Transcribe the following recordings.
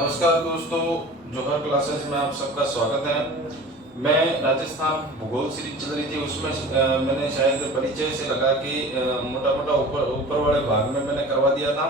नमस्कार दोस्तों, जोहर क्लासेस में आप सबका स्वागत है। मैं राजस्थान भूगोल सीरीज चल रही थी, उसमें मैंने शायद परिचय से लगा कि मोटा मोटा ऊपर वाले भाग में मैंने करवा दिया था।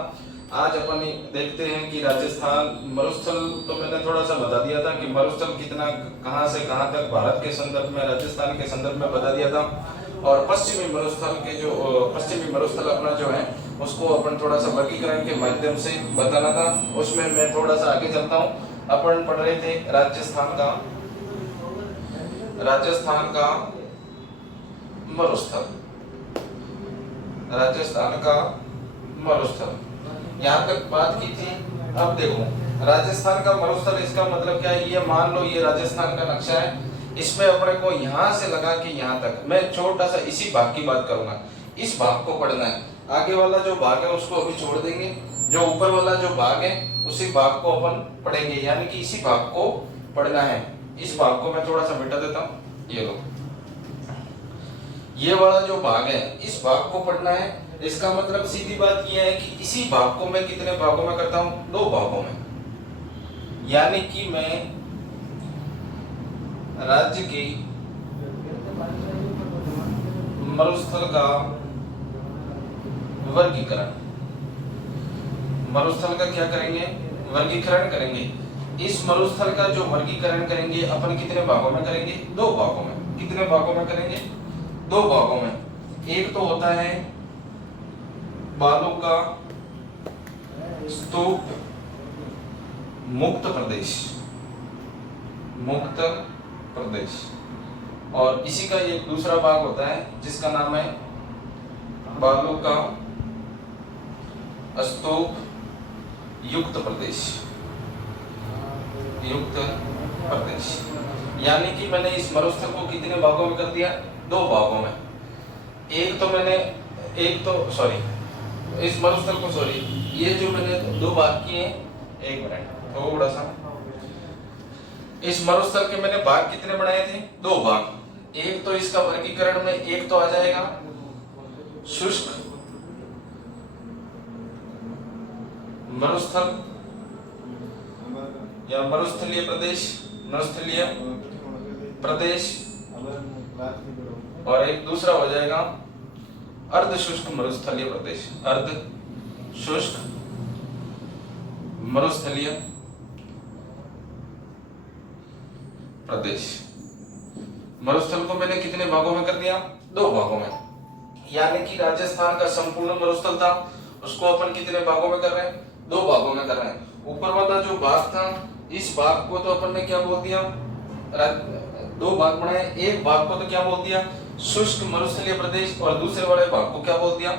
आज अपन देखते हैं कि राजस्थान मरुस्थल तो मैंने थोड़ा सा बता दिया था कि मरुस्थल कितना कहाँ से कहाँ तक भारत के संदर्भ में, राजस्थान के संदर्भ में बता दिया था। और पश्चिमी मरुस्थल अपना जो है उसको अपन थोड़ा सा वर्गीकरण के माध्यम से बताना था। उसमें मैं थोड़ा सा आगे चलता हूँ। अपन पढ़ रहे थे राजस्थान का मरुस्थल, यहाँ तक बात की थी। अब देखो राजस्थान का मरुस्थल, इसका मतलब क्या है? ये मान लो ये राजस्थान का नक्शा है, इसमें अपने को यहाँ से लगा कि यहाँ तक, मैं छोटा सा इसी भाग की बात करूंगा। इस भाग को पढ़ना है, आगे वाला जो भाग है उसको अभी छोड़ देंगे, जो ऊपर वाला जो भाग है उसी भाग को अपन पढ़ेंगे, यानी कि इसी भाग को पढ़ना है। इस भाग को मैं थोड़ा सा मिटा देता हूँ। ये लो, ये वाला जो भाग है इस भाग को पढ़ना है। इसका मतलब सीधी बात यह है कि इसी भाग को मैं कितने भागों में करता हूँ? 2 भागों में। यानी कि मैं राज्य की मरुस्थल का वर्गीकरण, मरुस्थल का क्या करेंगे? वर्गीकरण करेंगे। इस मरुस्थल का जो वर्गीकरण करेंगे अपन कितने भागों में करेंगे? 2 भागों में। कितने भागों में करेंगे? 2 भागों में। एक तो होता है बालू का स्तूप मुक्त प्रदेश, और इसी का एक दूसरा भाग होता है जिसका नाम है बालू का स्तूप युक्त प्रदेश। यानी कि मैंने इस मरुस्थल को कितने भागों में कर दिया? 2 भागों में। इस मरुस्थल को ये जो मैंने 2 भाग किए, एक मिनट थोड़ा सा, इस मरुस्थल के मैंने भाग कितने बनाए थे? 2 भाग। एक तो इसका वर्गीकरण में एक तो आ जाएगा शुष्क मरुस्थल या मरुस्थलीय प्रदेश, और एक दूसरा हो जाएगा अर्ध शुष्क मरुस्थलीय प्रदेश। अर्ध शुष्क मरुस्थलीय प्रदेश। मरुस्थल को मैंने कितने भागों में कर दिया? 2 भागों में। यानी कि राजस्थान का संपूर्ण मरुस्थल था, उसको अपन कितने भागों में कर रहे हैं? 2 भागों में कर रहे हैं। ऊपर वाला जो भाग था, इस भाग को तो अपन ने क्या बोल दिया? 2 भाग बनाए। एक भाग को तो क्या बोल दिया? शुष्क मरुस्थलीय प्रदेश, और दूसरे वाले भाग को क्या बोल दिया?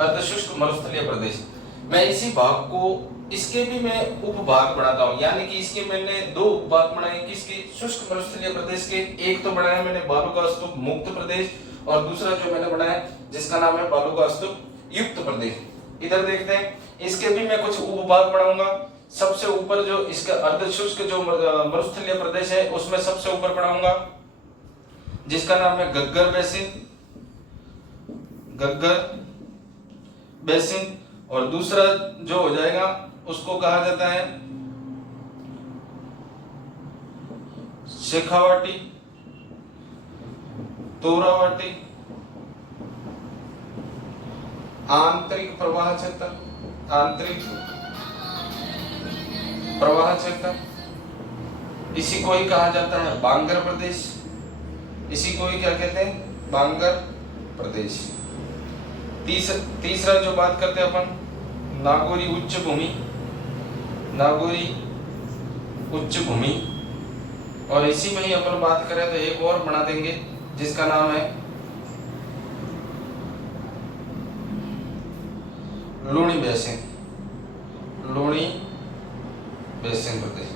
अर्ध शुष्क मरुस्थलीय प्रदेश। मैं इसी भाग को, इसके भी मैं उपभाग बनाता हूँ, यानी कि इसके मैंने 2 उपभाग बनाए। किसके? शुष्क मरुस्थलीय प्रदेश के। एक तो बनाया मैंने बालू का स्तूप मुक्त प्रदेश, और दूसरा जो मैंने बनाया जिसका नाम है बालू का स्तूप युक्त प्रदेश। इधर देखते हैं, इसके भी मैं कुछ उपभाग बनाऊंगा। सबसे ऊपर जो इसका अर्ध शुष्क जो मरुस्थलीय प्रदेश है उसमें सबसे ऊपर बनाऊंगा जिसका नाम है गग्गर बेसिन, और दूसरा जो हो जाएगा उसको कहा जाता है शेखावाटी, तोरावाटी, आंतरिक प्रवाह क्षेत्र, इसी को ही कहा जाता है बांगर प्रदेश। इसी को ही क्या कहते हैं? बांगर प्रदेश। तीसरा जो बात करते हैं अपन, नागौरी उच्च भूमि, और इसी में ही अपन बात करें तो एक और बना देंगे जिसका नाम है लूणी बेसिन प्रदेश।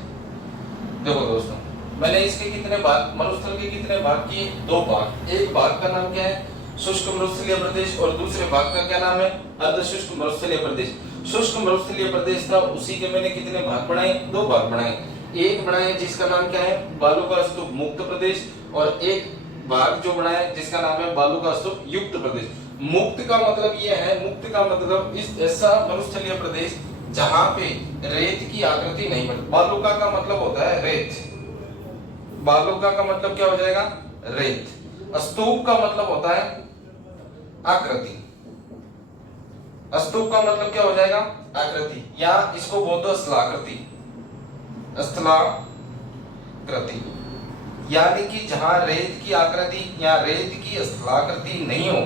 देखो दोस्तों, मैंने इसके कितने भाग, मरुस्थल के कितने भाग किए? 2 भाग। एक भाग का नाम क्या है? शुष्क मरुस्थलीय प्रदेश, और दूसरे भाग का क्या नाम है? अर्ध शुष्क मरुस्थलीय प्रदेश। शुष्क मरुस्थलीय प्रदेश था, उसी के मैंने कितने भाग बनाए? 2 भाग बनाए। एक बनाए जिसका नाम क्या है? बालू का स्तूप मुक्त प्रदेश, और एक भाग जो बनाया जिसका नाम है बालू का स्तूप युक्त प्रदेश। मुक्त का मतलब यह है, मुक्त का मतलब इस ऐसा मरुस्थलीय प्रदेश जहां पे रेत की आकृति नहीं बनती। बालुका का मतलब होता है रेत, बालुका का मतलब क्या हो जाएगा, रेत। स्तूप का मतलब होता है आकृति, स्तूप का मतलब क्या हो जाएगा, आकृति, या इसको बोल दो स्थलाकृति, स्थलाकृति। यानी कि जहां रेत की आकृति या रेत की स्थलाकृति नहीं हो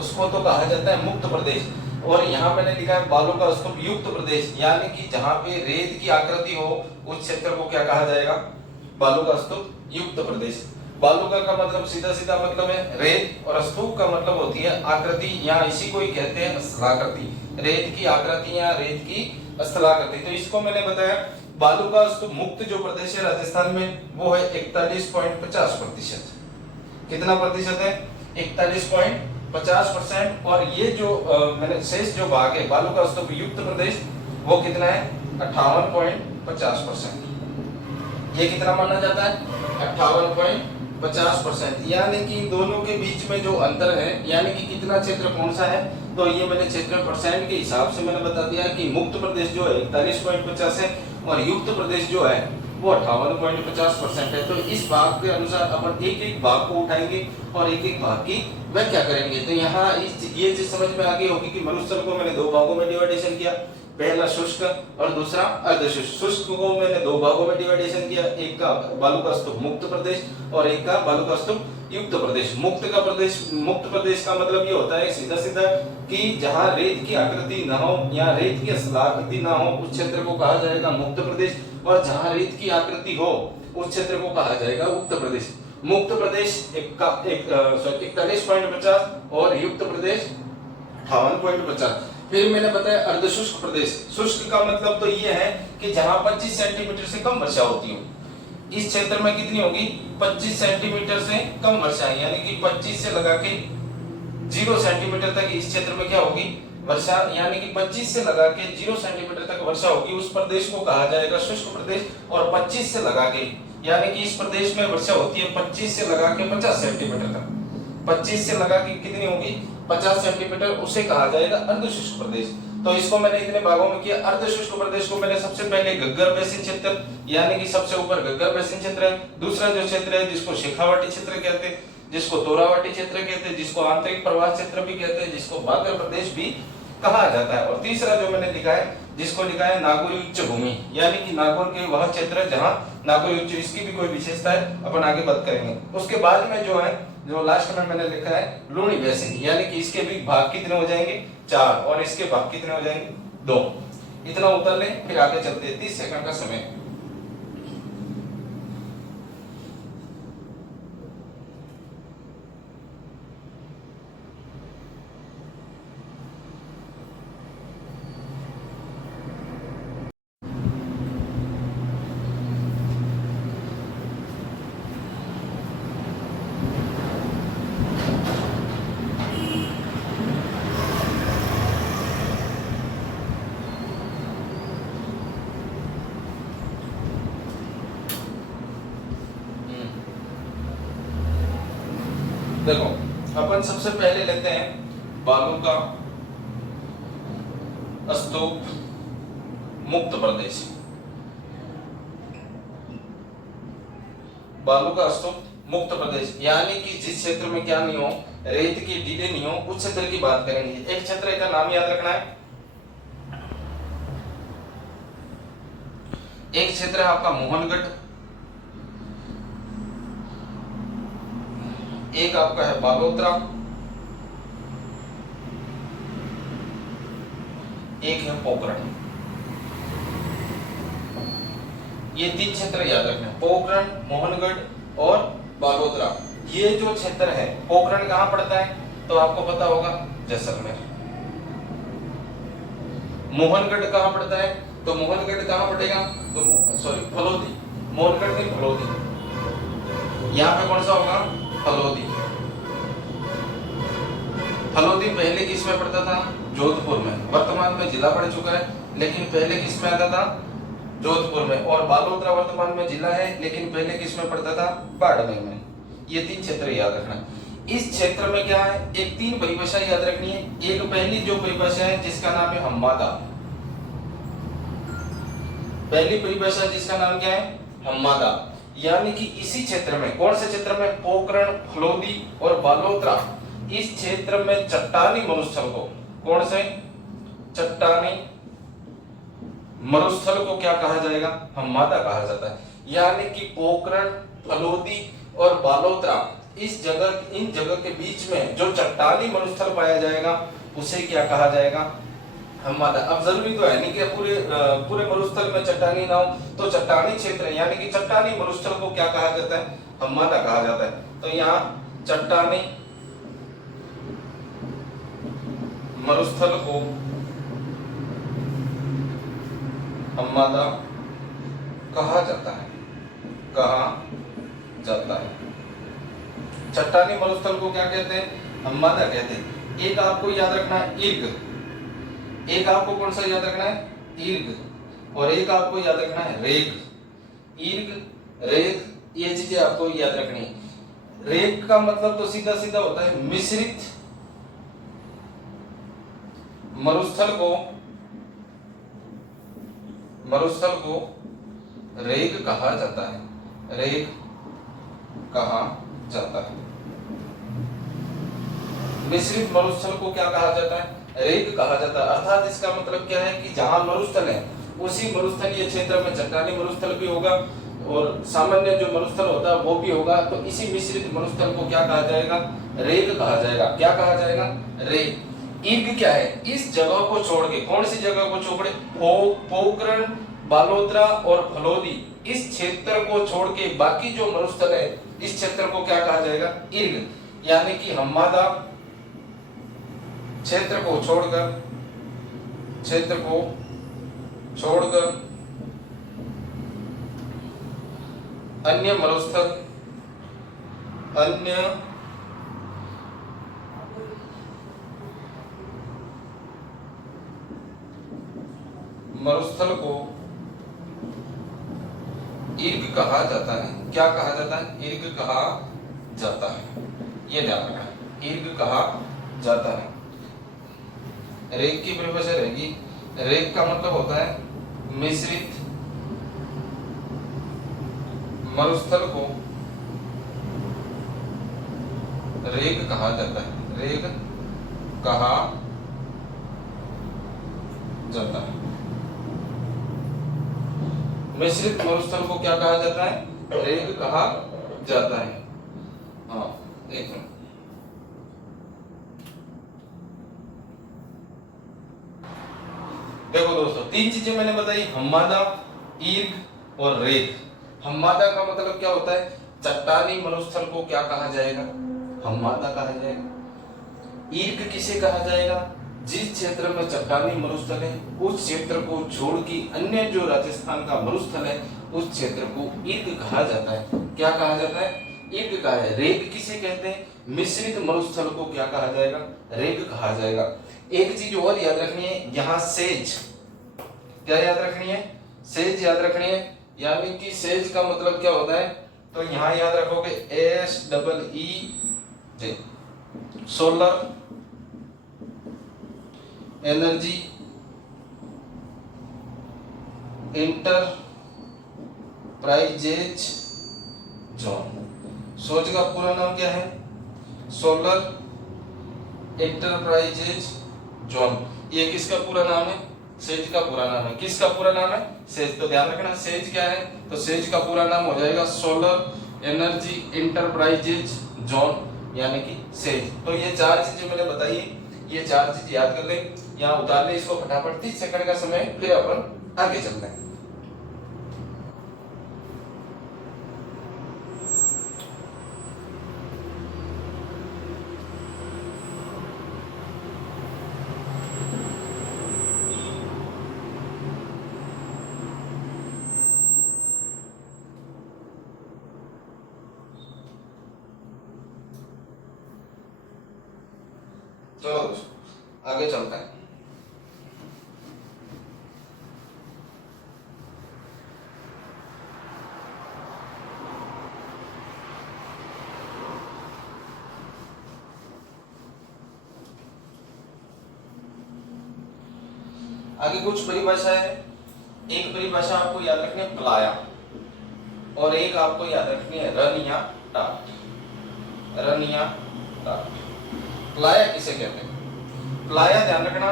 उसको तो कहा जाता है मुक्त प्रदेश। और यहाँ मैंने लिखा है बालू का स्तूप युक्त प्रदेश, यानी कि जहां पे रेत की आकृति हो उस क्षेत्र को क्या कहा जाएगा, बालू का स्तूप युक्त प्रदेश। बालुका का मतलब सीधा सीधा मतलब है रेत, और स्तूप का मतलब होती है आकृति, या इसी को ही कहते हैं स्थलाकृति, रेत की आकृति या रेत की स्थलाकृति। तो इसको मैंने बताया बालू का स्तूप मुक्त जो प्रदेश है राजस्थान में वो है 41.50%। कितना प्रतिशत है, 41.50%। और ये जो मैंने शेष जो भाग है बालू का स्तूप युक्त प्रदेश वो कितना है, 58.50%। ये कितना माना जाता है, 58.50%। यानी कि दोनों के बीच में जो अंतर है, यानी कि कितना क्षेत्र कौन सा है, तो ये मैंने क्षेत्र परसेंट के हिसाब से मैंने बता दिया कि मुक्त प्रदेश जो है 41.50 है और युक्त प्रदेश जो है वो 58.50% है। तो इस भाग के अनुसार अपन एक एक भाग को उठाएंगे और एक एक भाग की व्याख्या करेंगे। तो यहाँ ये चीज समझ में आ गई होगी कि मरुस्थल को मैंने दो भागों में डिवाइडेशन किया, पहला शुष्क और दूसरा अर्धशुष्क। शुष्क को मैंने दो भागों में डिवाइडेशन किया, एक का बालू का स्तूप मुक्त प्रदेश और एक का बालू का स्तूप युक्त प्रदेश। मुक्त प्रदेश का मतलब ये होता है सीधा सीधा कि जहां रेत की आकृति ना हो या रेत की स्थलाकृति ना हो उस क्षेत्र को कहा जाएगा मुक्त प्रदेश, और जहां रेत की आकृति हो उस क्षेत्र को कहा जाएगा उक्त प्रदेश। मुक्त प्रदेश 41.50 और युक्त प्रदेश 58.50। फिर मैंने बताया अर्धशुष्क प्रदेश। शुष्क का मतलब तो ये है कि जहां 25 सेंटीमीटर से कम वर्षा होती हो। इस क्षेत्र में कितनी होगी, 25 सेंटीमीटर से कम वर्षा, यानी कि 25 से लगा के 0 सेंटीमीटर तक इस क्षेत्र में क्या होगी, वर्षा, यानी कि 25 से लगा के 0 सेंटीमीटर तक वर्षा होगी, उस प्रदेश को कहा जाएगा शुष्क प्रदेश। और 25 से लगा के, यानी कि इस प्रदेश में वर्षा होती है 25 से लगा के 50 सेंटीमीटर तक, 25 से लगा के कितनी होगी, 50 सेंटीमीटर, उसे कहा जाएगा अर्धशुष्क प्रदेश। तो इसको मैंने इतने भागों में किया। अर्धशुष्क प्रदेश को मैंने सबसे पहले घग्गर बेसिन क्षेत्र, यानी कि सबसे ऊपर घग्गर बेसिन क्षेत्र है। दूसरा जो क्षेत्र है जिसको शेखावाटी क्षेत्र कहते हैं, जिसको तोरावाटी क्षेत्र कहते हैं, जिसको आंतरिक प्रवाह क्षेत्र भी कहते हैं, जिसको बागर प्रदेश भी कहा जाता है। और तीसरा जो मैंने लिखा है, जिसको लिखा है नागौरी उच्च भूमि, यानी कि नागौर के वह क्षेत्र जहां नागौरी उच्च, इसकी भी कोई विशेषता है अपन आगे बात करेंगे। उसके बाद में जो है, जो लास्ट में मैंने लिखा है लूणी बेसिन, यानी कि इसके भी भाग कितने हो जाएंगे, 4, और इसके भाग कितने हो जाएंगे, 2। इतना उतर ले, फिर आगे चलते हैं। 30 सेकंड का समय। देखो अपन सबसे पहले लेते हैं बालू का स्तूप मुक्त प्रदेश। बालू का स्तूप मुक्त प्रदेश, यानी कि जिस क्षेत्र में क्या नहीं हो, रेत की ढीले नहीं हो, उस क्षेत्र की बात करेंगे। एक क्षेत्र का नाम याद रखना है, एक क्षेत्र है आपका मोहनगढ़, एक आपका है बालोतरा, एक है पोखरण। ये 3 क्षेत्र याद रखना है, पोखरण, मोहनगढ़ और बालोतरा। ये जो क्षेत्र है, पोखरण कहां पड़ता है तो आपको पता होगा जैसलमेर। मोहनगढ़ कहां पड़ता है तो मोहनगढ़ कहां पड़ेगा तो फलोदी, मोहनगढ़ नहीं फलोदी। यहाँ पे कौन सा होगा, फलोदी। फलोदी पहले किस में पड़ता था, जोधपुर में, वर्तमान में जिला पड़ चुका है, लेकिन पहले किस में आता था, जोधपुर में। और बालोतरा वर्तमान में जिला है, लेकिन पहले किस में पड़ता था, बाड़मेर में। ये 3 क्षेत्र याद रखना। इस क्षेत्र में क्या है, एक 3 परिभाषा याद रखनी है। एक पहली जो परिभाषा है जिसका नाम है हम्मादा, पहली परिभाषा जिसका नाम क्या है, हम्मादा, यानी कि इसी क्षेत्र में, कौन से क्षेत्र में, पोखरण, फलोदी और बालोतरा, इस क्षेत्र में चट्टानी मरुस्थल को, कौन से चट्टानी मरुस्थल को क्या कहा जाएगा, हम्मादा कहा जाता है। यानी कि पोखरण, फलोदी और बालोतरा, इस जगह, इन जगह के बीच में जो चट्टानी मरुस्थल पाया जाएगा उसे क्या कहा जाएगा, हम्मादा। अब जरूरी तो है नहीं कि पूरे मरुस्थल में चट्टानी ना हो, तो चट्टानी क्षेत्र यानी कि चट्टानी मरुस्थल को क्या कहा जाता है, हम्मादा कहा जाता है। तो यहाँ चट्टानी मरुस्थल को हम्मादा कहा जाता है, कहा जाता है। चट्टानी मरुस्थल को क्या कहते हैं, हम्मादा कहते हैं। एक आपको याद रखना है इर्ग, एक आपको कौन सा याद रखना है, इर्ग, और एक आपको याद रखना है रेग। इर्ग, रेग, ये चीजें आपको याद रखनी है। रेग का मतलब तो सीधा सीधा होता है मिश्रित मरुस्थल को रेग कहा जाता है, रेग कहा जाता है। मिश्रित मरुस्थल को क्या कहा जाता है, रेग कहा जाता है। अर्थात इसका मतलब क्या है कि जहां मरुस्थल है उसी मरुस्थलीय क्षेत्र में चट्टानी मरुस्थल भी होगा और सामान्य जो मरुस्थल होता है वो भी होगा। तो इसी मिश्रित मरुस्थल को क्या कहा जाएगा, रेग कहा जाएगा। क्या कहा जाएगा, रेग। इर्ग क्या है, इस जगह को छोड़ के, कौन सी जगह को छोड़, पोखरण, बालोतरा और फलोदी, इस क्षेत्र को छोड़ के बाकी जो मरुस्थल है इस क्षेत्र को क्या कहा जाएगा, इर्ग। यानी कि हम्मादा क्षेत्र को छोड़कर अन्य मरुस्थल को इर्ग कहा जाता है। क्या कहा जाता है, इर्ग कहा जाता है। ये ध्यान रखना, इर्ग कहा जाता है। रेग की परिभाषा रहेगी, रेग का मतलब होता है मिश्रित मरुस्थल को रेग कहा जाता है, रेग कहा जाता है। मिश्रित मरुस्थल को क्या कहा जाता है, रेग कहा जाता है। हाँ, एक मिनट, देखो दोस्तों, तीन चीजें मैंने बताई, हम्मादा, इर्ग और रेग। हम्मादा का मतलब क्या होता है, चट्टानी मरुस्थल को क्या कहा जाएगा, हम्मादा कहा जाएगा। इर्ग किसे कहा जाएगा, जिस क्षेत्र में चट्टानी मरुस्थल है उस क्षेत्र को छोड़ के अन्य जो राजस्थान का मरुस्थल है उस क्षेत्र को इर्ग कहा जाता है। क्या कहा जाता है, इर्ग कहा है। रेग किसे कहते हैं, मिश्रित मरुस्थल को क्या कहा जाएगा, रेग कहा जाएगा। एक चीज और याद रखनी है, यहाँ सेज, क्या याद रखनी है, सेज याद रखनी है। यानी कि सेज का मतलब क्या होता है, तो यहाँ याद रखोगे SEE, solar energy enterprises zone. सोच का पूरा नाम क्या है, सोलर इंटरप्राइजेज जोन। ये किसका पूरा नाम है, सेज का पूरा नाम है। किसका पूरा नाम है, सेज। तो ध्यान रखना, सेज क्या है, तो सेज का पूरा नाम हो जाएगा सोलर एनर्जी इंटरप्राइजेज जोन, यानी कि सेज। तो ये चार चीजें मैंने बताई, ये चार चीज याद कर ले, यहाँ उतार ले इसको फटाफट। 30 सेकंड का समय, फिर अपन आगे चलते हैं। चलो आगे चलते हैं। आगे कुछ परिभाषाएं हैं, एक परिभाषा आपको याद रखनी है प्लाया, और एक आपको याद रखनी है रन या टाट। रन या टाट। प्लाया किसे कहते हैं? प्लाया ध्यान रखना,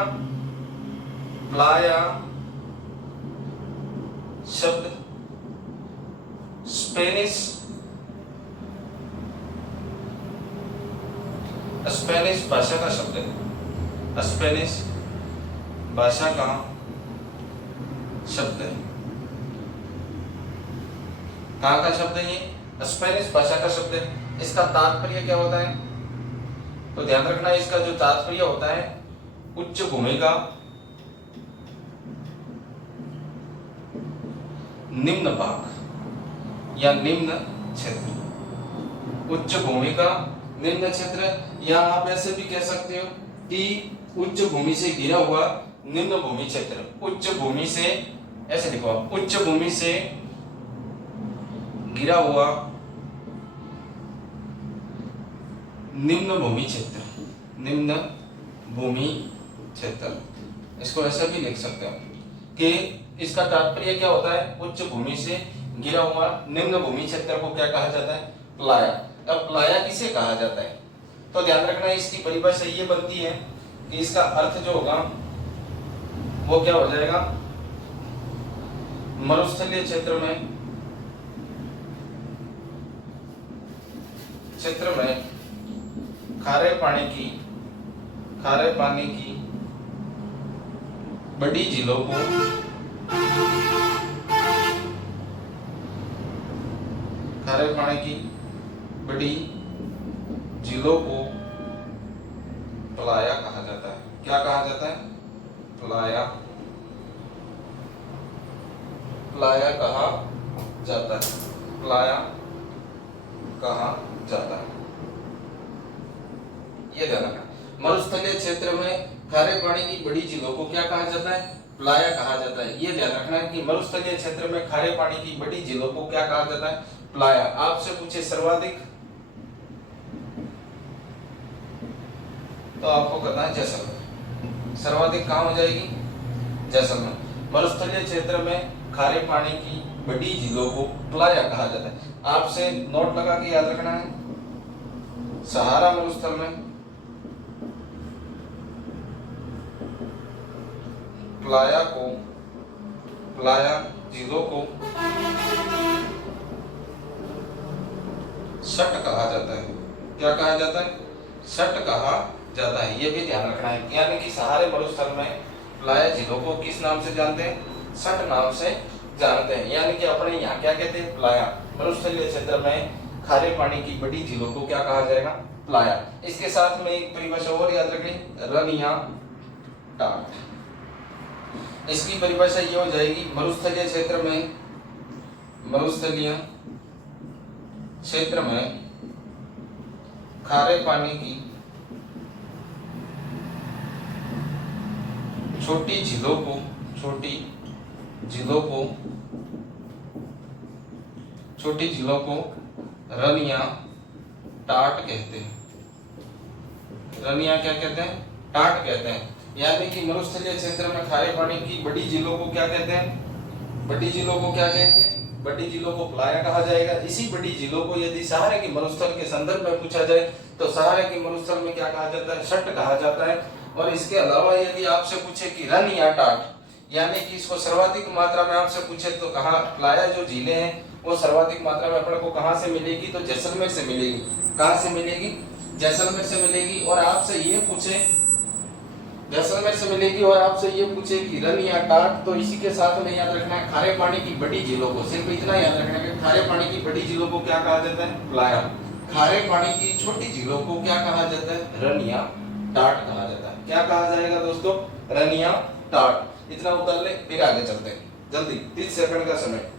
प्लाया शब्द स्पेनिश भाषा का शब्द है। स्पेनिश भाषा का शब्द है। कहाँ का शब्द है ये? स्पेनिश भाषा का शब्द है। इसका तात्पर्य क्या होता है? तो ध्यान रखना, इसका जो तात्पर्य होता है उच्च भूमिका, निम्न भाग या निम्न क्षेत्र। उच्च भूमिका, निम्न क्षेत्र, या आप ऐसे भी कह सकते हो कि उच्च भूमि से घिरा हुआ निम्न भूमि क्षेत्र। उच्च भूमि से, ऐसे लिखो आप, उच्च भूमि से घिरा हुआ निम्न भूमि क्षेत्र। निम्न भूमि क्षेत्र, इसको ऐसा भी लिख सकते हो कि इसका तात्पर्य क्या होता है? उच्च भूमि से घिरा हुआ निम्न भूमि क्षेत्र को क्या कहा जाता है? प्लाया। अब प्लाया किसे कहा जाता है? तो ध्यान रखना, इसकी परिभाषा ये बनती है कि इसका अर्थ जो होगा वो क्या हो जाएगा? मरुस्थलीय क्षेत्र में खारे पानी की बड़ी झीलों को खारे पानी की बड़ी झीलों को प्लाया कहा जाता है। क्या कहा जाता है? प्लाया। प्लाया कहा जाता है। प्लाया कहा जाता है। ये ध्यान रखना, मरुस्थलीय क्षेत्र में खारे पानी की बड़ी झीलों को क्या कहा जाता है? प्लाया कहा जाता है। ये ध्यान रखना है कि मरुस्थलीय क्षेत्र में खारे पानी की बड़ी झीलों को क्या कहा जाता है? प्लाया। आपसे पूछे सर्वाधिक, तो आपको करना है जैसलमेर। सर्वाधिक कहाँ हो जाएगी? जैसलमेर। मरुस्थलीय क्षेत्र में खारे पानी की बड़ी झीलों को प्लाया कहा जाता है। आपसे नोट लगा के याद रखना है, सहारा मरुस्थल में प्लाया झीलों को सट कहा जाता है। क्या कहा जाता है? सट कहा जाता है। ये भी ध्यान रखना है, यानी कि सहारे मरुस्थल में प्लाया झीलों को किस नाम से जानते हैं? सट नाम से जानते हैं। यानी कि अपने यहाँ क्या कहते हैं? प्लाया। मरुस्थलीय क्षेत्र में खारे पानी की बड़ी झीलों को क्या कहा जाएगा? प्लाया। इसके साथ में एक परिभाषा और याद रखें, रन या टाट। इसकी परिभाषा ये हो जाएगी, मरुस्थलीय क्षेत्र में खारे पानी की छोटी झीलों को रन या टाट कहते हैं। रन या क्या कहते हैं? टाट कहते हैं। यानी कि मरुस्थलीय क्षेत्र में खारे पानी की बड़ी झीलों को क्या कहते हैं? बड़ी झीलों को क्या कहेंगे? बड़ी झीलों को प्लाया कहा जाएगा। इसी बड़ी झीलों को यदि सहारे की मरुस्थल के संदर्भ में पूछा जाए तो सहारे की मरुस्थल में क्या कहा जाता है? सट कहा जाता है। और इसके अलावा यदि आपसे पूछे कि रन या टाट, यानी कि इसको सर्वाधिक मात्रा में आपसे पूछे तो कहाँ प्लाया जो झीलें हैं वो सर्वाधिक मात्रा में अपने को कहाँ से मिलेगी? तो जैसलमेर से मिलेगी। कहाँ से मिलेगी? जैसलमेर से मिलेगी। और आपसे ये पूछे, जैसलमेर से मिलेगी और आपसे ये पूछे कि रन या टाट, तो इसी के साथ में याद रखना है खारे पानी की बड़ी झीलों को, सिर्फ इतना याद रखना है कि खारे पानी की बड़ी झीलों को क्या कहा जाता है? प्लाया। खारे पानी की छोटी झीलों को क्या कहा जाता है? रन या टाट कहा जाता है। क्या कहा जाएगा दोस्तों? रन या टाट। इतना उतार ले, फिर आगे चलते हैं जल्दी, 30 सेकंड का समय।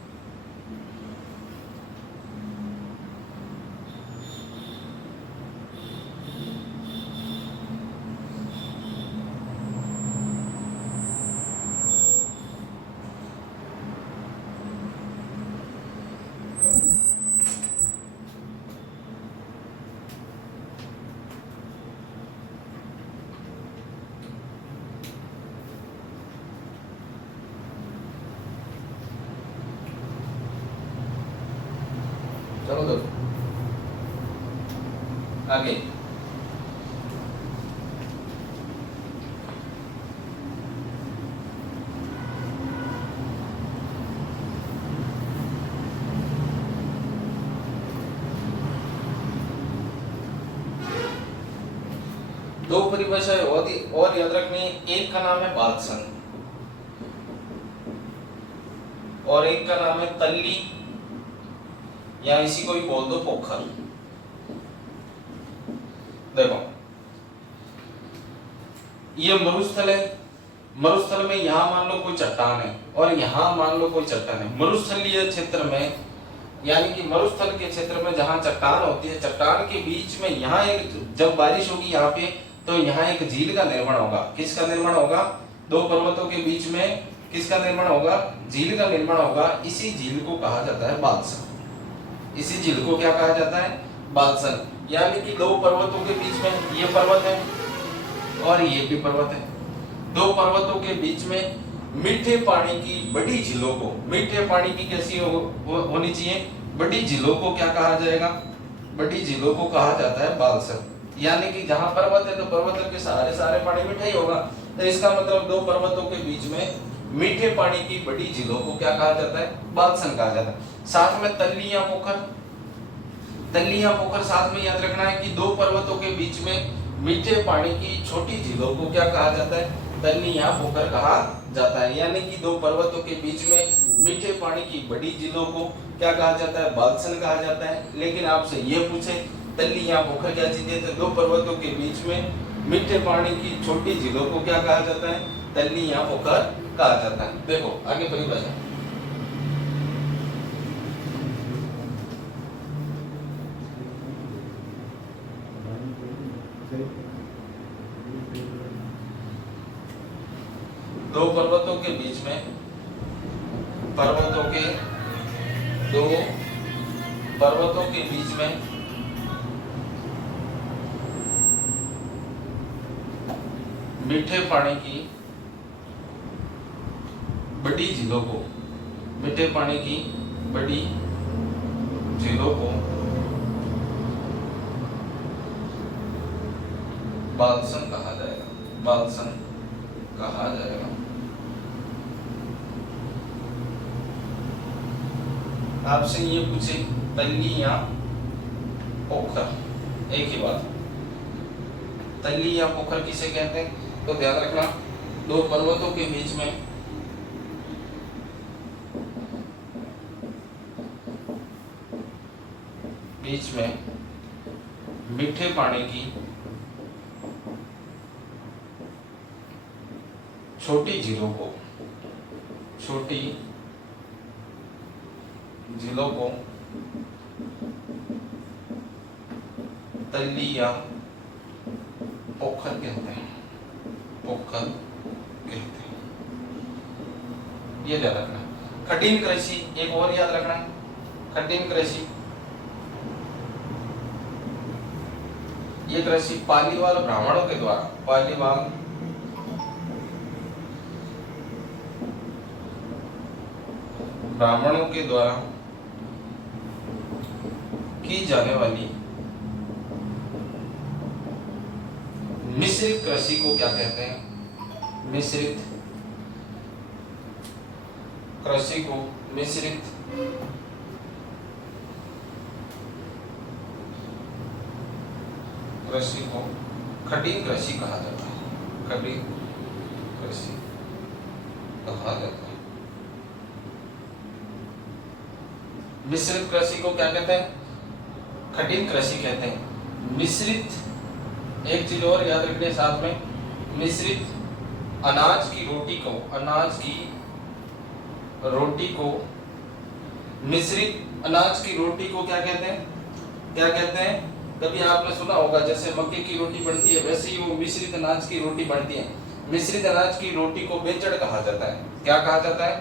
चलो देखो आगे। दो परिभाषाएं और याद रखनी है। एक का नाम है बालसन और एक का नाम है तल्ली, या इसी को ही बोल दो पोखर। देखो ये मरुस्थल है, मरुस्थल में यहां मान लो कोई चट्टान है और यहां मान लो कोई चट्टान है। मरुस्थलीय क्षेत्र में यानी कि मरुस्थल के क्षेत्र में जहां चट्टान होती है, चट्टान के बीच में यहाँ एक, जब बारिश होगी यहाँ पे तो यहाँ एक झील का निर्माण होगा। किसका निर्माण होगा? दो पर्वतों के बीच में किसका निर्माण होगा? झील का निर्माण होगा। इसी झील को कहा जाता है बालसन। इसी झील को क्या कहा जाता है? बालसन। यानी कि दो पर्वतों के बीच में ये पर्वत है और ये भी पर्वत है। दो पर्वतों के बीच में मीठे पानी की बड़ी झीलों को, मीठे पानी की कैसी होनी चाहिए? बड़ी झीलों को क्या कहा जाएगा? बड़ी झीलों को कहा जाता है बालसन। यानी कि जहां पर्वत है तो पर्वतों के सहारे सारे पानी मीठा ही होगा, तो इसका मतलब दो पर्वतों के बीच में मीठे पानी की बड़ी झीलों को क्या कहा जाता है? बालसन कहा जाता है। साथ में तल्ली या पोखर, तल्ली या पोखर साथ में याद रखना है कि दो पर्वतों के बीच में मीठे पानी की छोटी झीलों को क्या कहा जाता है? तल्ली या पोखर कहा जाता है। यानी कि दो पर्वतों के बीच में मीठे पानी की बड़ी झीलों को क्या कहा जाता है? बालसन कहा जाता है। लेकिन आपसे ये पूछे तल्ली या पोखर क्या चीज है, तो दो पर्वतों के बीच में मीठे पानी की छोटी झीलों को क्या कहा जाता है? तल्ली या पोखर कहा जाता है। देखो आगे परिभाषा। दो पर्वतों के बीच में, दो पर्वतों के बीच में मीठे पानी की बड़ी झीलों को, मीठे पानी की बड़ी झीलों को बालसन कहा जाएगा। बालसन कहा जाएगा। आपसे ये पूछे तल्ली या पोखर, एक ही बात, तल्ली या पोखर किसे कहते हैं? तो ध्यान रखना, दो पर्वतों के बीच में मीठे पानी की छोटी झीलों को, छोटी झीलों को तल्ली या पोखर कहते हैं। पोखर कहते हैं, ये याद रखना। कठिन कृषि एक और याद रखना, कठिन कृषि, ये कृषि पालीवाल ब्राह्मणों के द्वारा, पालीवाल ब्राह्मणों के द्वारा की जाने वाली मिश्रित कृषि को क्या कहते हैं? मिश्रित कृषि को, मिश्रित कृषि को कठिन कृषि कहा जाता है। कठिन कृषि कहा जाता है। मिश्रित कृषि को क्या कहते हैं? कठिन कृषि कहते हैं। मिश्रित, एक चीज और याद रखने साथ में, मिश्रित अनाज की रोटी को, अनाज की रोटी को, मिश्रित अनाज की रोटी को क्या कहते हैं? क्या कहते हैं? कभी आपने सुना होगा जैसे मक्के की रोटी बनती है वैसे ही वो मिश्रित अनाज की रोटी बनती है। मिश्रित अनाज की रोटी को बेजड़ कहा जाता है। क्या कहा जाता है?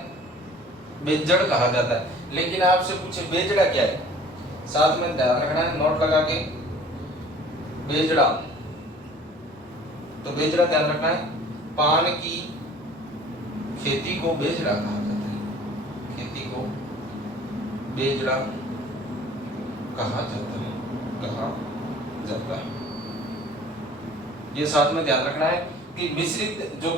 बेजड़ कहा जाता है। लेकिन आपसे पूछे बेजड़ा क्या है, साथ में ध्यान रखना है, नोट लगा के, बेजड़ा, तो बेजड़ा ध्यान रखना है, पान की खेती को बेजड़ा कहा जाता है। खेती को बेजड़ा कहा जाता है, कहा जाता है। ये साथ में ध्यान रखना है कि मिश्रित जो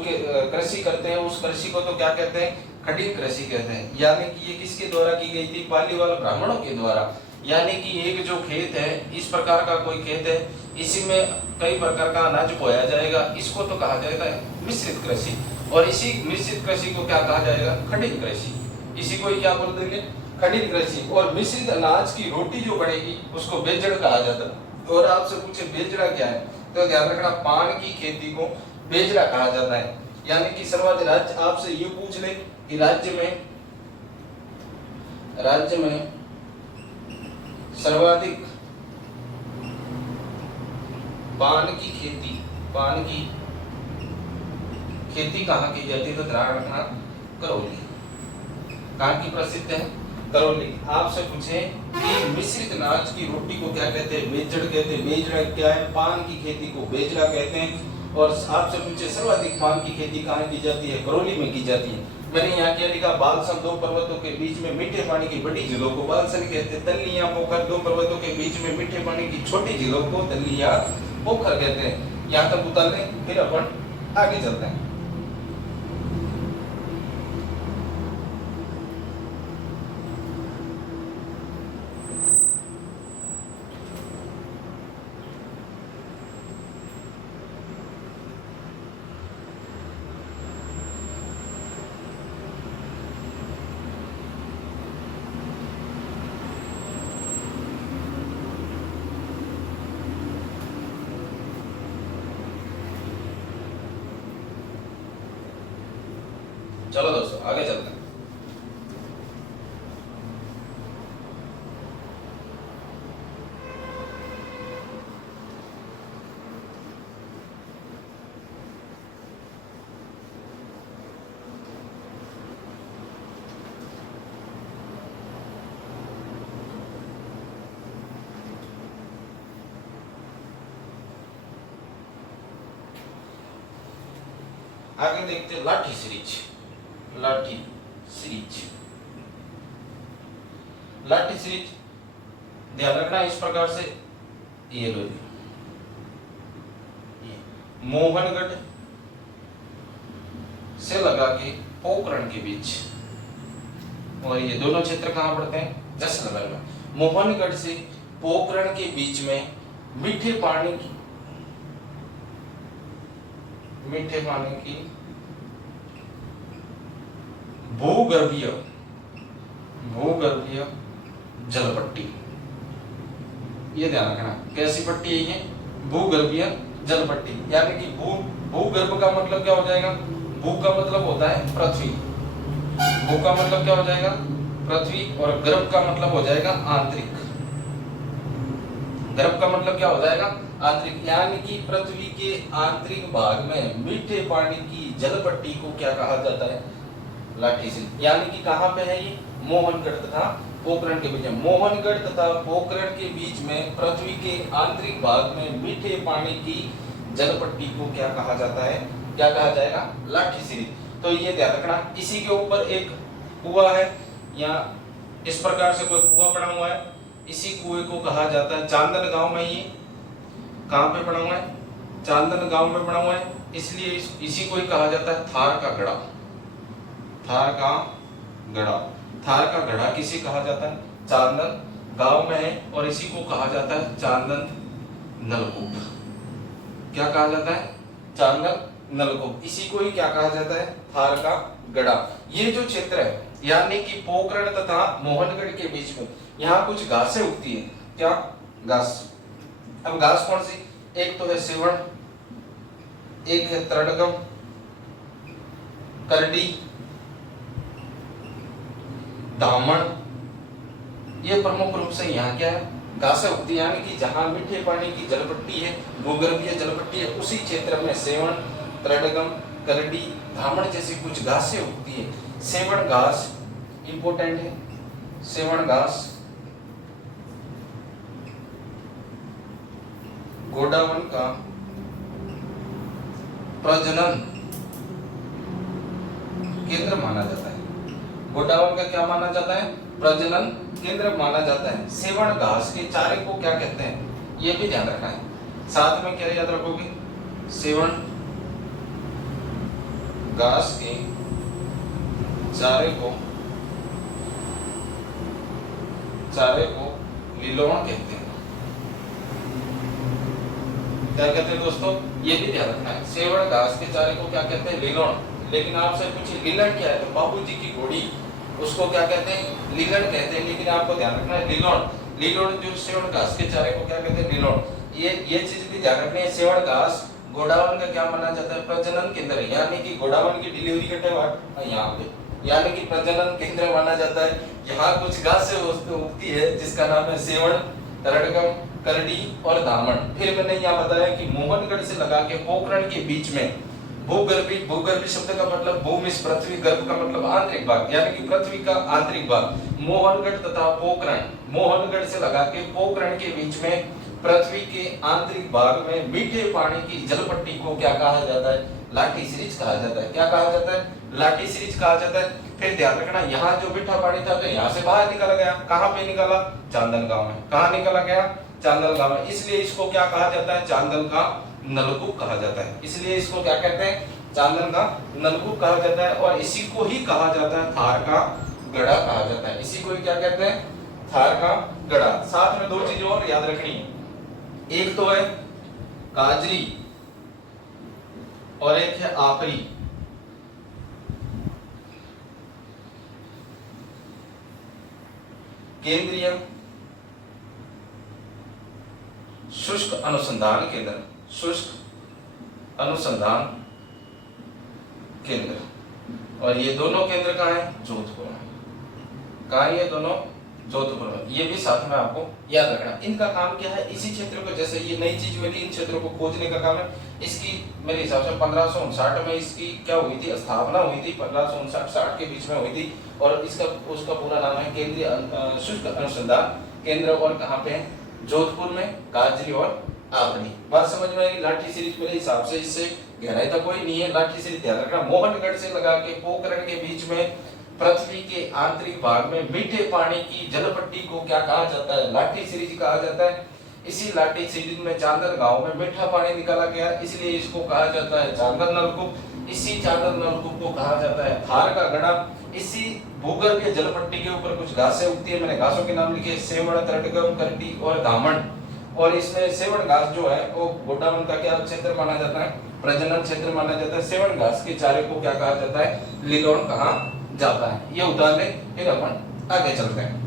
कृषि करते हैं उस कृषि को तो क्या कहते हैं, खड़ी कृषि कहते हैं। यानी कि ये किसके द्वारा की गई थी, पालीवाल ब्राह्मणों के द्वारा। यानी कि एक जो खेत है, इस प्रकार का कोई खेत है, इसी में कई प्रकार का अनाज बोया जाएगा, इसको तो कहा जाएगा मिश्रित कृषि। और इसी मिश्रित कृषि को क्या कहा जाएगा, खंडित कृषि। इसी को ही क्या बोल देंगे, खंडित कृषि। और मिश्रित अनाज की रोटी जो बनेगी उसको बेजड़ कहा जाता है। और आपसे पूछे बेजड़ा क्या है, तो ध्यान रखना पान की खेती को बेजड़ा कहा जाता है। यानी कि सर्वाधिक राज्य आपसे ये पूछ ले कि राज्य में सर्वाधिक पान की खेती कहाँ की जाती है, तो ध्यान रखना करौली। कहाँ की प्रसिद्ध है, करौली। आपसे पूछे कि मिश्रित अनाज की रोटी को क्या कहते हैं, बेजड़ कहते हैं। बेजड़ा क्या है, पान की खेती को बेजड़ा कहते हैं। और आपसे पूछे सर्वाधिक पान की खेती कहाँ की जाती है, करौली में की जाती है। मैंने यहाँ क्या लिखा, बालसर दो पर्वतों के बीच में मीठे पानी की बड़ी झीलों को बालसर कहते हैं। तल्लियां पोखर दो पर्वतों के बीच में मीठे पानी की छोटी झीलों को तल्लियां पोखर कहते हैं। यहाँ तक उतार लें, फिर अपन आगे चलते हैं। चलो दोस्तों आगे चलते हैं। आगे देखते हैं लाठी सीरीज। लाठी सीरीज ध्यान रखना इस प्रकार से, ये लो मोहनगढ़ से लगा के पोखरण के बीच, और ये दोनों क्षेत्र कहाँ पड़ते हैं, जैसलमेर में। मोहनगढ़ से पोखरण के बीच में मीठे पानी की भूगर्भीय जलपट्टी। ये ध्यान रखना, कैसी पट्टी है ये, भूगर्भीय जलपट्टी। यानी कि भूगर्भ का मतलब क्या हो जाएगा, भू का मतलब होता है पृथ्वी, भू का मतलब क्या हो जाएगा, पृथ्वी। और गर्भ का मतलब हो जाएगा आंतरिक। गर्भ का मतलब क्या हो जाएगा, आंतरिक। यानी कि पृथ्वी के आंतरिक भाग में मीठे पानी की जलपट्टी को क्या कहा जाता है, लाठी सीरीज। यानी कि कहाँ पे है ये, मोहनगढ़ तथा पोखरण के बीच में। मोहनगढ़ तथा पोखरण के बीच में पृथ्वी के आंतरिक भाग में मीठे पानी की जलपट्टी को क्या कहा जाता है, क्या कहा जाएगा, लाठी सीरीज। तो ये ध्यान रखना। इसी के ऊपर एक कुआं है, या इस प्रकार से कोई कुआं पड़ा हुआ है, इसी कुएं को कहा जाता है चांदन गांव में। ये कहाँ पे पड़ा हुआ है, चांदन गांव में पड़ा हुआ है, इसलिए इसी को ही कहा जाता है थार का गढ़ा। थार का गढ़ा किसे कहा जाता है, चांदन गांव में है, और इसी को कहा जाता है चांदन नलकूप। क्या कहा जाता है, चांदन नलकूप। इसी को ही क्या कहा जाता है, थार का गढ़ा। ये जो क्षेत्र है, यानी कि पोखरण तथा मोहनगढ़ के बीच में, यहाँ कुछ घासें उगती है। क्या घास, अब घास कौन सी, एक तो है सेवण, एक है तृणगम, करडी, दामन। ये प्रमुख रूप से यहाँ क्या है, घासें उगती है। यानी कि जहाँ मीठे पानी की जलपट्टी है, भूगर्भीय जलपट्टी है, उसी क्षेत्र में सेवण, तृणगम, करडी, धामण जैसी कुछ घासें उगती है। सेवण घास इंपोर्टेंट है। सेवण घास गोडावन का प्रजनन केंद्र माना जाता है। गोडावन का क्या माना जाता है, प्रजनन केंद्र माना जाता है। सेवण घास के चारे को क्या कहते हैं, ये भी ध्यान रखना है। साथ में क्या याद रखोगे, सेवण घास के चारे को लिलोण कहते हैं। क्या कहते हैं दोस्तों, ये भी ध्यान रखना है। सेवण घास के चारे को क्या कहते हैं, लिलोण। लेकिन आपसे पूछिए लीलन क्या है, तो बाबूजी की घोड़ी उसको क्या कहते हैं, लीलन कहते हैं। लेकिन आपको ध्यान रखना है लिलोण, लिलोण जो सेवण घास के चारे को क्या कहते हैं, लिलोण। ये चीज भी ध्यान रखनी है। सेवण घास घोड़ावन का क्या माना जाता है, प्रजनन केंद्र, यानी कि घोड़ावन की डिलीवरी करते यहाँ पे, यानी कि प्रजनन केंद्र माना जाता है। यहाँ कुछ घासें उगती है जिसका नाम है सेवण, तरडगम, करडी और दामन। फिर मैंने यहाँ बताया कि मोहनगढ़ से लगा के पोखरण के बीच में भूगर्भी, भूगर्भी शब्द का मतलब भूमि, पृथ्वी, गर्भ का मतलब आंतरिक भाग, यानी कि पृथ्वी का आंतरिक भाग। मोहनगढ़ तथा पोखरण, मोहनगढ़ से लगा के पोखरण के बीच में पृथ्वी के आंतरिक भाग में मीठे पानी की जलपट्टी को क्या कहा जाता है, लाठी सीरीज कहा जाता है। क्या कहा जाता है, लाठी सीरीज कहा जाता है। फिर ध्यान रखना, यहाँ जो मीठा पानी था तो यहाँ से बाहर निकला गया, कहाँ पे निकला, चांदनगांव में। कहाँ निकला गया, चांदनगांव में। इसलिए इसको क्या कहा जाता है, चांदन का नलकूप कहा जाता है। इसलिए इसको क्या कहते हैं, चांदन का नलकूप कहा जाता है। और इसी को ही कहा जाता है थार का गड़ा कहा जाता है। इसी को ही क्या कहते हैं, थार का गड़ा। साथ में दो चीजें और याद रखनी है, एक तो है काजरी और एक है आपरी। केंद्रीय शुष्क अनुसंधान केंद्र, शुष्क अनुसंधान केंद्र। और ये दोनों केंद्र कहाँ है, जोधपुर में। कहाँ है ये दोनों, जोधपुर में। ये भी साथ में आपको याद रखना। इनका काम क्या है, इसी क्षेत्र को, जैसे ये नई चीज मिली, इन क्षेत्रों को खोजने का काम है। इसकी मेरे हिसाब से 1559 में इसकी क्या हुई थी, स्थापना हुई थी। 1559-60 के बीच में हुई थी। और इसका उसका पूरा नाम है केंद्रीय शुष्क अनुसंधान केंद्र। और कहाँ पे है, जोधपुर में, काजरी और आपरी। बात समझ में आई। लाठी सीरीज मेरे हिसाब से इससे गहराई तक कोई नहीं है। लाठी सीरीज ध्यान रखना, मोहनगढ़ से लगा के पोखरण के बीच में पृथ्वी के आंतरिक भाग में मीठे पानी की जलपट्टी को क्या कहा जाता है, लाठी सीरीज कहा जाता है। इसी लाठी सीरीज में चांदन गांव में मीठा पानी निकाला गया, इसलिए इसको कहा जाता है चांदन नलकूप। इसी चांदन नलकूप को कहा जाता है थार का गड़ा। इसी भूगर्भीय जलपट्टी के ऊपर कुछ घासें उगती है, मैंने घासों के नाम लिखे, सेवण, तरडगम, करडी और दामन। और इसमें सेवण घास जो है वो घोड़ावन का क्या क्षेत्र माना जाता है, प्रजनन क्षेत्र माना जाता है। सेवण घास के चारे को क्या कहा जाता है, लिलोण कहा जाता है। ये उतार ले, फिर अपन आगे चलते हैं।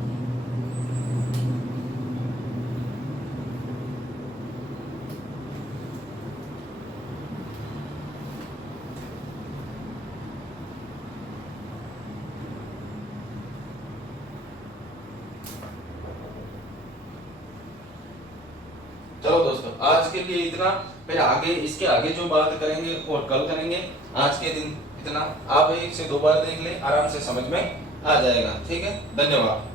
चलो दोस्तों, आज के लिए इतना। फिर आगे, इसके आगे जो बात करेंगे और कल करेंगे। आज के दिन इतना। आप एक से दो बार देख ले, आराम से समझ में आ जाएगा। ठीक है, धन्यवाद।